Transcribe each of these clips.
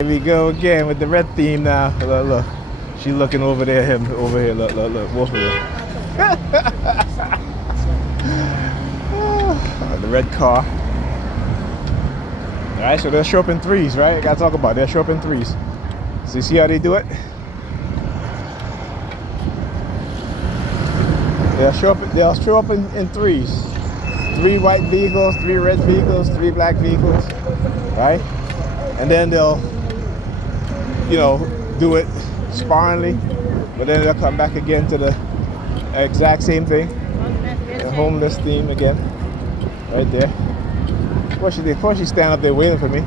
Here we go again with the red theme now. Look, look. She looking over there, him over here. Look, look, look. Both of them. The red car. All right, so they'll show up in threes, right? I gotta talk about it. They'll show up in threes. So you see how they do it? They'll show up in threes. 3 white vehicles, 3 red vehicles, 3 black vehicles, right? And then they'll, do it sparingly, but then they'll come back again to the exact same thing. The homeless theme again, right there. Of course she stand up there waiting for me.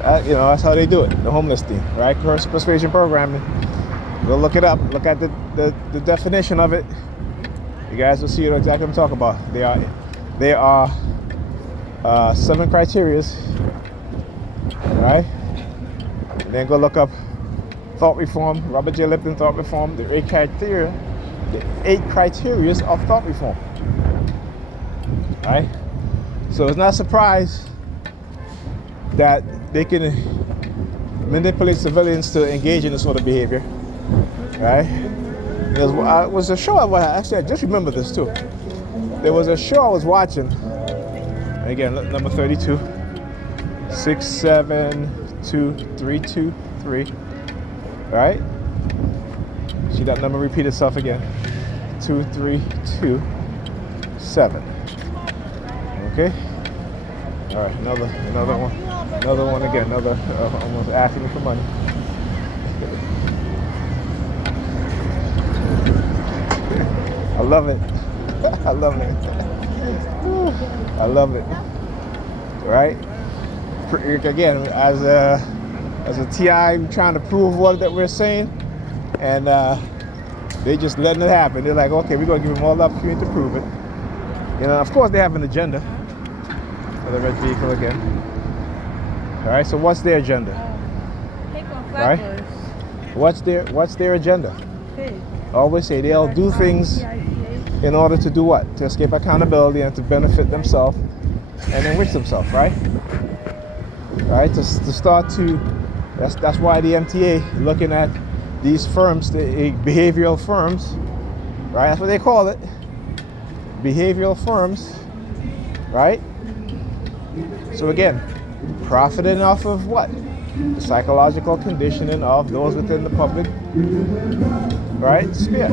That's how they do it, the homeless theme, right? Persuasion programming. Go look it up, look at the definition of it. You guys will see exactly what I'm talking about. There are 7 criterias, right? And then go look up thought reform, Robert J. Lipton thought reform, the 8 criteria of thought reform, right? So it's not a surprise that they can manipulate civilians to engage in this sort of behavior, right? There was a show I just remember this too. There was a show I was watching. Again, number 32. 672323. Right? See that number repeat itself again. 2327. Okay. All right. Another one. Another one again. Another almost asking me for money. I love it. I love it. I love it. Right? Again, as a TI, I'm trying to prove what that we're saying, and they just letting it happen. They're like, okay, we're gonna give them all the opportunity to prove it. Of course they have an agenda. For the red vehicle again. All right. So what's their agenda? Right? What's their agenda? I always say they'll do things in order to do what? To escape accountability and to benefit themselves and enrich themselves, right? Right? To start to, that's why the MTA looking at these firms, the behavioral firms, right? That's what they call it. Behavioral firms, right? So again, profiting off of what? The psychological conditioning of those within the public, right, sphere.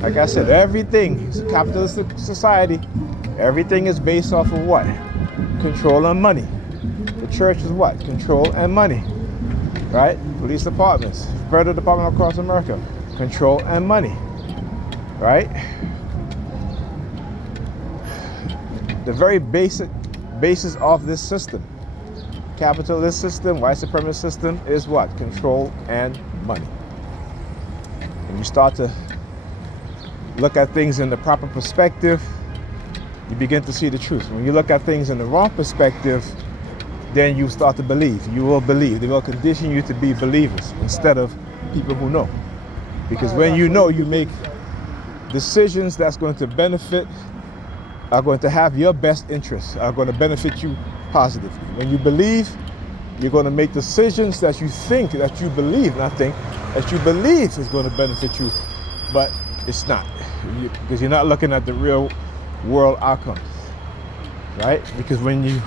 Like I said, everything is a capitalistic society. Everything is based off of what? Control and money. The church is what? Control and money, right? Police departments, federal department across America, control and money, right? The very basis of this system, capitalist system, white supremacist system, is what? Control and money. And you start to look at things in the proper perspective, you begin to see the truth. When you look at things in the wrong perspective, then you start to believe. You will believe. They will condition you to be believers instead of people who know. Because when you know, you make decisions that's going to benefit, are going to have your best interests, are going to benefit you positively. When you believe, you're going to make decisions that you think, that you believe, not think, that you believe is going to benefit you, but it's not. Because you're not looking at the real world outcomes, right? Because when you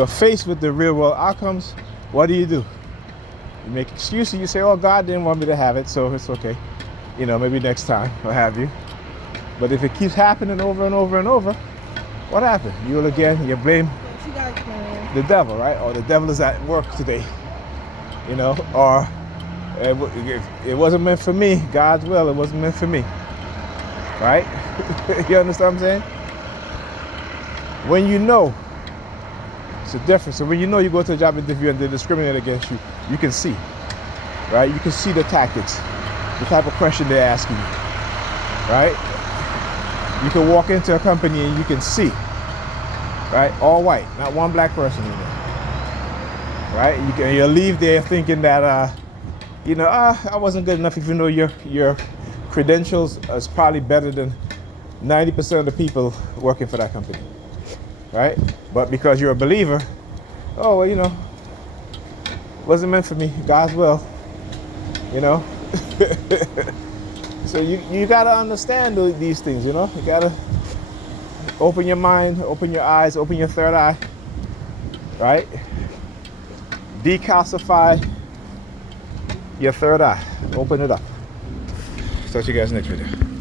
are faced with the real world outcomes, what do? You make excuses. You say, oh, God didn't want me to have it, so it's okay. Maybe next time, what have you. But if it keeps happening over and over and over, what happened? You blame the devil, right? Or the devil is at work today, or it wasn't meant for me. God's will, it wasn't meant for me, right? You understand what I'm saying? When you know, it's a difference. So when you know you go to a job interview and they discriminate against you, you can see, right? You can see the tactics, the type of question they're asking you, right? You can walk into a company and you can see, right? All white, not one black person in there, right? You'll leave there thinking that, I wasn't good enough, even though your credentials is probably better than 90% of the people working for that company, right? But because you're a believer, oh, well, you know, wasn't meant for me. God's will, you know. So you got to understand these things, you know. You got to open your mind, open your eyes, open your third eye, right? Decalcify your third eye. Open it up. Talk to you guys next video.